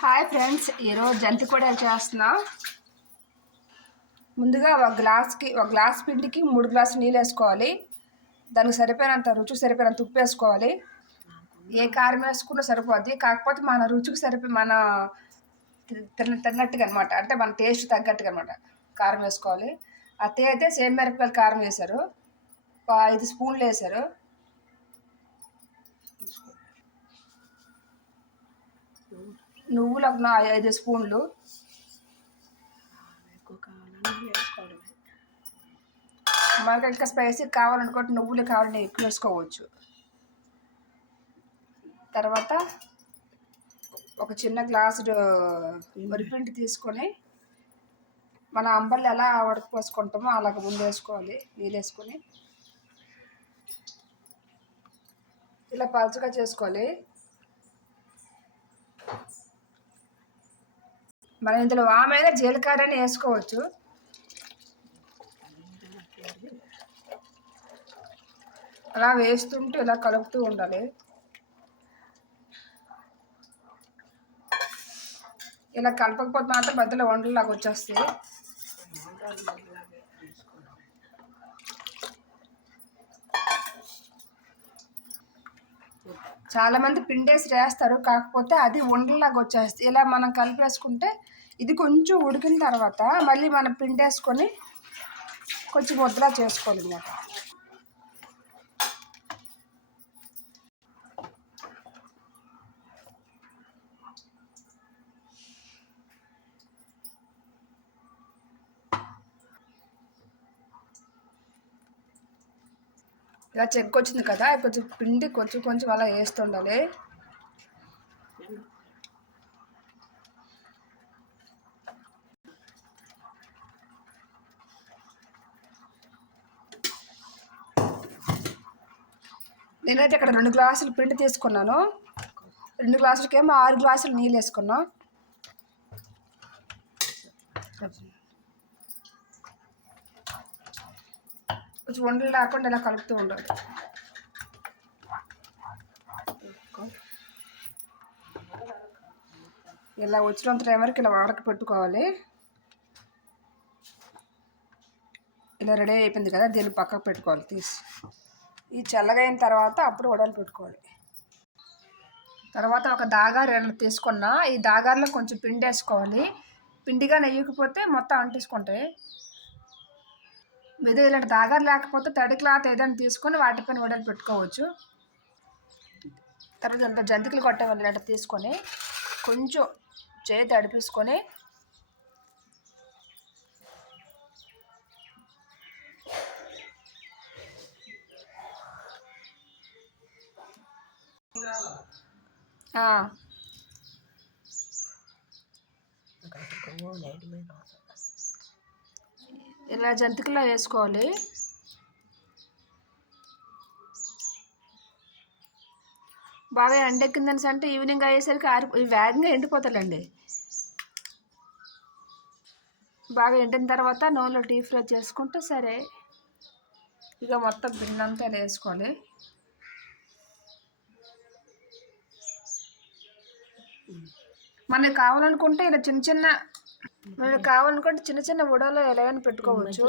Hi friends, ఈరోజు జంతి పొడియాలు చేస్తున్నా. ముందుగా ఒక గ్లాస్ పిండికి 3 గ్లాసులు నీళ్ళు వేసుకోవాలి. దానికి సరిపోయినంత రుచికి సరిపోయినంత ఉప్పు వేసుకోవాలి. ఏ కారం వేసుకున్నా సరిపోద్ది, కాకపోతే మన రుచికి సరిపోయి మన తిన్నట్టుగా అనమాట, అంటే మన టేస్ట్ తగ్గట్టుగా అనమాట కారం వేసుకోవాలి. అత్తయ్య అయితే సేమ్ మిరపకాయలు కారం వేశారు, 5 స్పూన్లు వేశారు. నువ్వులు ఒక 5 స్పూన్లు. మనకి ఇంకా స్పైసీ కావాలనుకుంటే నువ్వులు కావాలంటే ఎక్కువ వేసుకోవచ్చు. తర్వాత ఒక చిన్న గ్లాసు వరిపిండి తీసుకొని మన అంబళ్ళు ఎలా ఉడకపోసుకుంటామో అలాగ ముందు వేసుకోవాలి. నీళ్ళు వేసుకొని ఇలా పలుచగా చేసుకోవాలి. మనం ఇందులో వామైనా జీలకర్ర అని వేసుకోవచ్చు. అలా వేస్తుంటే ఇలా కలుపుతూ ఉండాలి. ఇలా కలపకపోతే మాత్రం మధ్యలో వంటలాగా వచ్చేస్తాయి. చాలామంది పిండేసి వేస్తారు, కాకపోతే అది వంటలాగా వచ్చేస్తుంది. ఇలా మనం కలిపేసుకుంటే ఇది కొంచెం ఉడికిన తర్వాత మళ్ళీ మనం పిండేసుకొని కొంచెం ముద్దలా చేసుకోవాలి అన్నమాట. ఇలా చెక్కొచ్చింది కదా, కొంచెం పిండి కొంచెం కొంచెం అలా వేస్తుండాలి. నేనైతే ఇక్కడ 2 గ్లాసులు పిండి తీసుకున్నాను. 2 గ్లాసులకేమో 6 గ్లాసులు నీళ్ళు వేసుకున్నాం. కొంచెం వండలు లేకుండా ఇలా కలుపుతూ ఉండాలి. ఇలా వచ్చినంత టైం వరకు ఇలా వాడక పెట్టుకోవాలి. ఇలా రెడీ అయిపోయింది కదా, దీన్ని పక్కకు పెట్టుకోవాలి. తీసి ఈ చల్లగా అయిన తర్వాత అప్పుడు వడలు పెట్టుకోవాలి. తర్వాత ఒక దాగారు తీసుకున్నా, ఈ దాగారులో కొంచెం పిండి వేసుకోవాలి. పిండిగా నెయ్యకపోతే మొత్తం అంటేసుకుంటాయి. మీద ఇలాంటి దాగారు లేకపోతే తడి క్లాత్ ఏదైనా తీసుకొని వాటిపైన వడలు పెట్టుకోవచ్చు. తర్వాత జంతికలు కొట్టేవాళ్ళు ఇలాంటి తీసుకొని కొంచెం చేతి అడిపేసుకొని ఇలా జంతికలో వేసుకోవాలి. బాగా ఎండెక్కిందని అంటే ఈవినింగ్ అయ్యేసరికి వేగంగా ఎండిపోతాయండి. బాగా ఎండిన తర్వాత నూనెలో డీప్ ఫ్రై చేసుకుంటే సరే. ఇక మొత్తం పిండి అంతా ఇలా వేసుకోవాలి. మనకి కావాలనుకుంటే ఇలా చిన్న చిన్న వడలు ఎలాగైనా పెట్టుకోవచ్చు.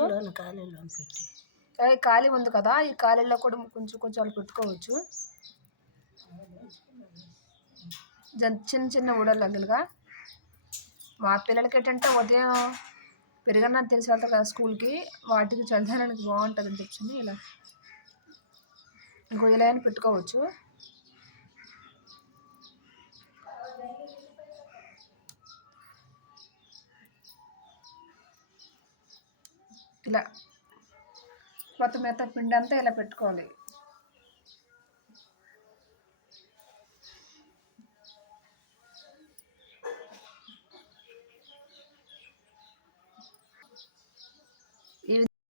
ఖాళీ ఉంది కదా, ఈ ఖాళీలో కూడా కొంచెం కొంచెం అలా పెట్టుకోవచ్చు. చిన్న వడలు అగ్గులుగా. మా పిల్లలకి ఏంటంటే ఉదయం పెరుగన్నా తెలిసి వెళ్తారు కదా స్కూల్కి, వాటికి చల్లదనానికి బాగుంటుంది అని తెచ్చింది. ఇలా ఇంకో ఇలా అయినా పెట్టుకోవచ్చు. ఇలా మొత్తం పిండి అంతా ఇలా పెట్టుకోవాలి.